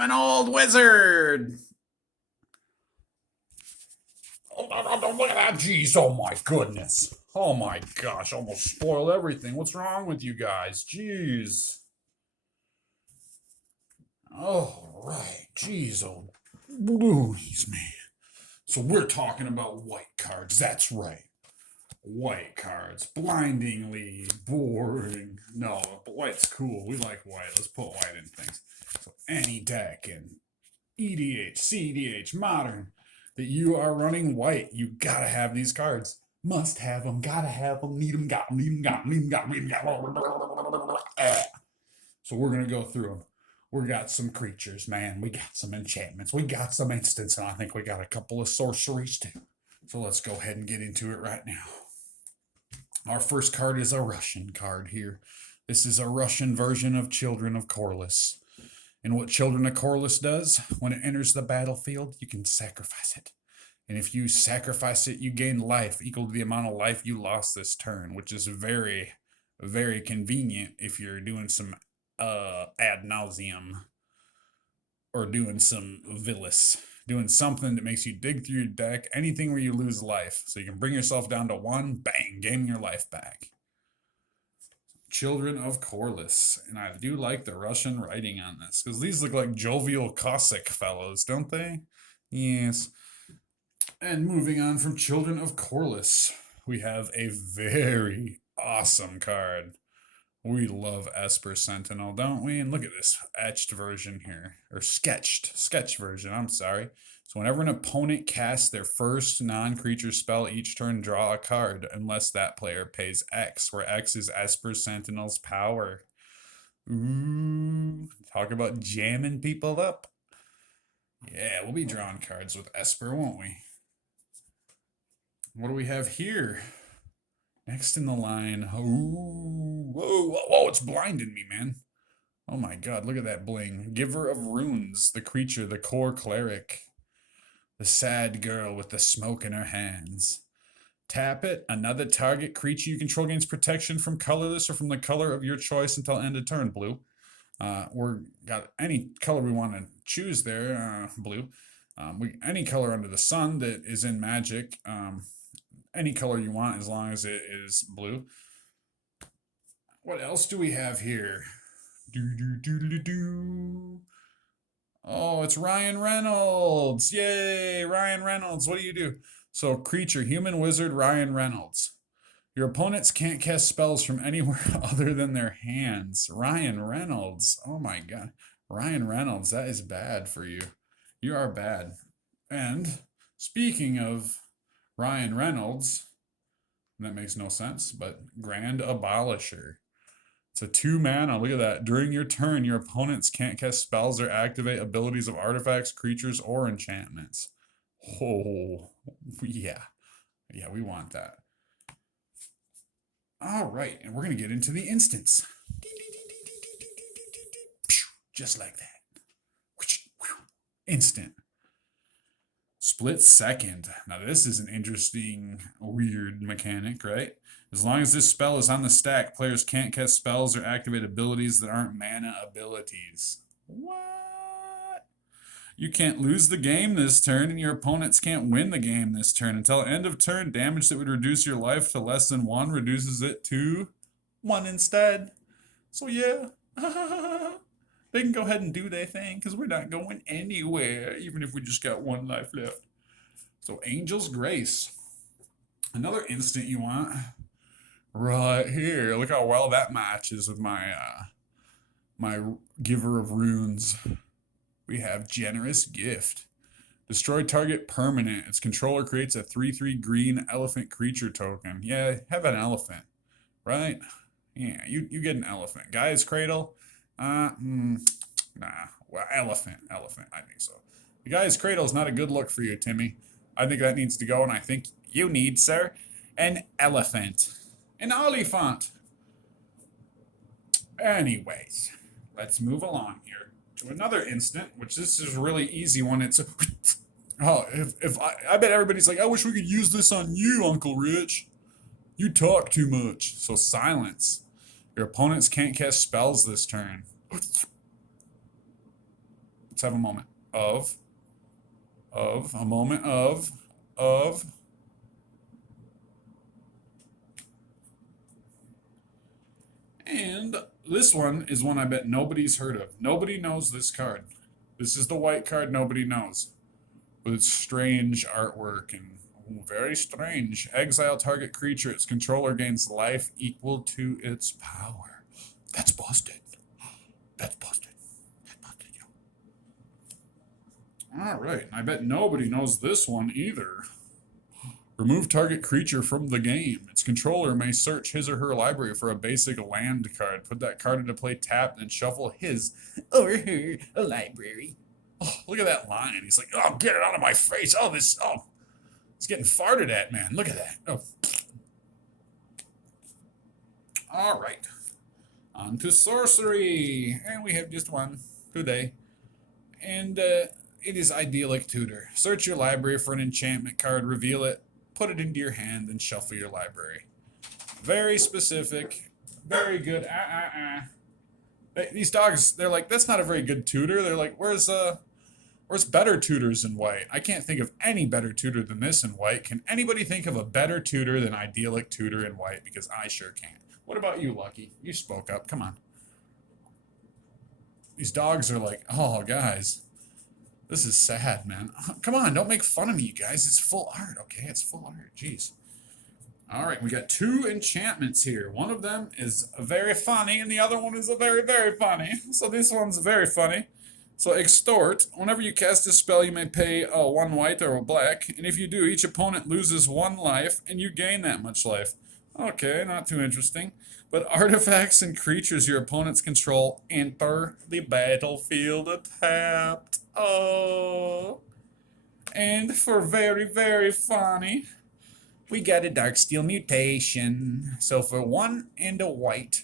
I'm an old wizard. Oh, look at that. Jeez, oh my goodness. Oh my gosh, almost spoiled everything. What's wrong with you guys? Jeez. Oh, right. Jeez, oh, blues, man. So we're talking about white cards. That's right. White cards. Blindingly boring. No, but white's cool. We like white. Let's put white in things. So any deck in EDH, CDH, modern that you are running white, you gotta have these cards. Must have them, gotta have them, need them, got them, need them, got them, need them, got them, need them, got them. So we're gonna go through them. We got some creatures, man. We got some enchantments. We got some instants, and I think we got a couple of sorceries too. So let's go ahead and get into it right now. Our first card is a Russian card here. This is a Russian version of Children of Corliss. And what Children of Corliss does, when it enters the battlefield, you can sacrifice it. And if you sacrifice it, you gain life equal to the amount of life you lost this turn, which is very, very convenient if you're doing some ad nauseum or doing some Villas. Doing something that makes you dig through your deck, anything where you lose life. So you can bring yourself down to one, bang, gain your life back. Children of Corliss. And I do like the Russian writing on this, because these look like jovial Cossack fellows, don't they? Yes. And moving on from Children of Corliss, we have a very awesome card. We love Esper Sentinel, don't we? And look at this etched version here, or sketch version, I'm sorry. So whenever an opponent casts their first non-creature spell each turn, draw a card, unless that player pays X, where X is Esper Sentinel's power. Ooh, talk about jamming people up. Yeah, we'll be drawing cards with Esper, won't we? What do we have here? Next in the line. Ooh, whoa, it's blinding me, man. Oh my god, look at that bling. Giver of Runes, the creature, the core cleric. The sad girl with the smoke in her hands. Tap it. Another target creature you control gains protection from colorless or from the color of your choice until end of turn, blue. We're got any color we want to choose there, blue. Any color under the sun that is in Magic. Any color you want as long as it is blue. What else do we have here? Oh, it's Ryan Reynolds. Yay, Ryan Reynolds. What do you do? So, creature, human wizard, Ryan Reynolds. Your opponents can't cast spells from anywhere other than their hands. Ryan Reynolds. Oh my god. Ryan Reynolds, that is bad for you. You are bad. And speaking of Ryan Reynolds, that makes no sense, but Grand Abolisher. It's a 2-mana. Look at that. During your turn, your opponents can't cast spells or activate abilities of artifacts, creatures, or enchantments. Oh, yeah. Yeah, we want that. All right, and we're going to get into the instants. Just like that. Instant. Split second. Now this is an interesting, weird mechanic, right? As long as this spell is on the stack, players can't cast spells or activate abilities that aren't mana abilities. What? You can't lose the game this turn, and your opponents can't win the game this turn. Until end of turn, damage that would reduce your life to less than 1 reduces it to 1 instead. So yeah. They can go ahead and do their thing, because we're not going anywhere, even if we just got 1 life left. So, Angel's Grace. Another instant you want. Right here. Look how well that matches with my my Giver of Runes. We have Generous Gift. Destroy target permanent. Its controller creates a 3/3 green elephant creature token. Yeah, have an elephant. Right? Yeah, you get an elephant. Guy's Cradle. Nah. Well, elephant. I think so. The Guy's Cradle is not a good look for you, Timmy. I think that needs to go, and I think you need, sir, an elephant. An oliphant. Anyways, let's move along here to another instant, which this is a really easy one. It's oh, if I bet everybody's like, I wish we could use this on you, Uncle Rich. You talk too much. So silence. Your opponents can't cast spells this turn. Let's have a moment a moment of. And this one is one I bet nobody's heard of. Nobody knows this card. This is the white card nobody knows. With its strange artwork and very strange. Exile target creature. Its controller gains life equal to its power. That's busted. That's busted. That's busted, yo. All right. I bet nobody knows this one either. Remove target creature from the game. Its controller may search his or her library for a basic land card. Put that card into play tapped and shuffle his or her library. Oh, look at that line. He's like, oh, get it out of my face. Oh, it's getting farted at, man. Look at that. Oh. All right. On to sorcery. And we have just one today. And it is Idyllic Tutor. Search your library for an enchantment card, reveal it, put it into your hand, and shuffle your library. Very specific. Very good. These dogs, they're like, that's not a very good tutor. They're like, where's better tutors in white? I can't think of any better tutor than this in white. Can anybody think of a better tutor than Idyllic Tutor in white? Because I sure can't. What about you, Lucky? You spoke up. Come on. These dogs are like, oh, guys. This is sad, man. Come on, don't make fun of me, you guys. It's full art, okay? It's full art. Jeez. All right, we got two enchantments here. One of them is very funny, and the other one is a very, very funny. So this one's very funny. So extort. Whenever you cast a spell, you may pay 1 white or a black. And if you do, each opponent loses 1 life, and you gain that much life. Okay, not too interesting. But artifacts and creatures your opponents control enter the battlefield tapped. Oh. And for very, very funny, we got a Darksteel mutation. So for 1 and a white,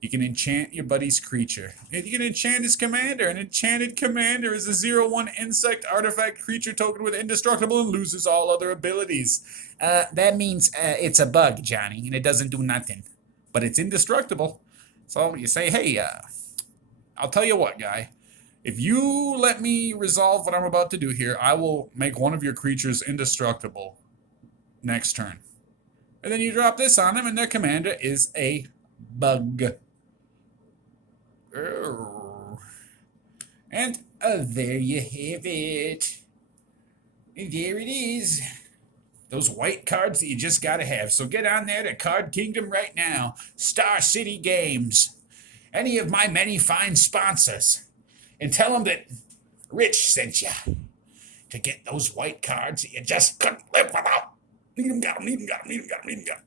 you can enchant your buddy's creature. You can enchant his commander. An enchanted commander is a 0/1 insect artifact creature token with indestructible and loses all other abilities. That means it's a bug, Johnny, and it doesn't do nothing. But it's indestructible. So you say, hey, I'll tell you what, guy. If you let me resolve what I'm about to do here, I will make one of your creatures indestructible next turn. And then you drop this on them, and their commander is a bug. And there you have it. And there it is. Those white cards that you just gotta have. So get on there to Card Kingdom right now. Star City Games. Any of my many fine sponsors. And tell them that Rich sent you. To get those white cards that you just couldn't live without. Need them, got them, need them, got them, need them, got them, need them, got them.